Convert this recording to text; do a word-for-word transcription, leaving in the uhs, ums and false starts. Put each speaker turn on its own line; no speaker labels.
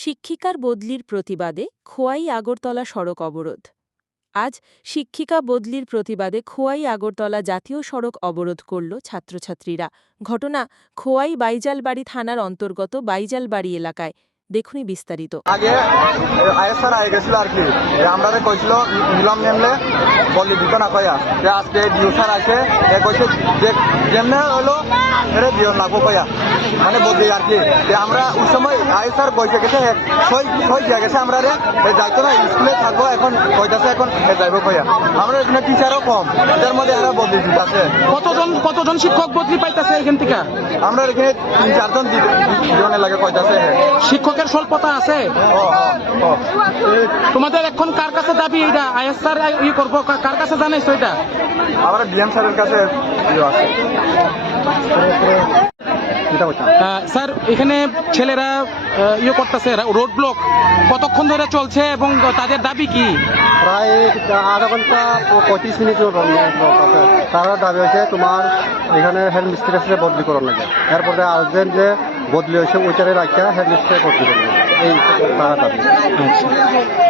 শিক্ষিকার বদলির প্রতিবাদে খোয়াই আগরতলা সড়ক অবরোধ। আজ শিক্ষিকা বদলির প্রতিবাদে খোয়াই আগরতলা জাতীয় সড়ক অবরোধ করল ছাত্রছাত্রীরা। ঘটনা খোয়াই বাইজালবাড়ি থানার অন্তর্গত বাইজালবাড়ি এলাকায়। দেখুনি বিস্তারিত।
আগে আইএসআর আই গেছিল আর কি আমরা কইছিল নিলাম নেমলে বলি দিত না কয়া যে আজকে ডিউ স্যার আছে কইছে যে যেমনে হলো এটা দিও লাগবো কয়া মানে বদলি আর কি আমরা ওই সময় আইএসআর কইছে গেছে সই সই দিয়া গেছে আমরা রে যাইতো না স্কুলে থাকবো এখন কইতাছে এখন যাইবো কয়া আমরা এখানে টিচারও কম এটার মধ্যে এরা বদলি দিতেছে।
কতজন কতজন শিক্ষক বদলি পাইতেছে এখান থেকে?
আমরা এখানে তিন চারজন জনের লাগে কইতাছে।
শিক্ষকের স্বল্পতা আছে। তোমাদের এখন কার কাছে দাবি এটা আইএসআর ই করবো কার কাছে জানাইছো এটা?
আমরা ডিএম স্যারের কাছে আছে।
স্যার এখানে ছেলেরা ইয়ে করতেছে রোড ব্লক কতক্ষণ ধরে চলছে এবং তাদের দাবি কি?
প্রায় আধা ঘন্টা পঁয়ত্রিশ মিনিট তারা দাবি হয়েছে তোমার এখানে হেড মিস্ত্রি আসলে বদলি করার লাগে এরপরে আর্জেন্ট যে বদলি হয়েছে ওইটারে রাখা হেড মিস্ত্রি বদলি করবে এই তারা দাবি।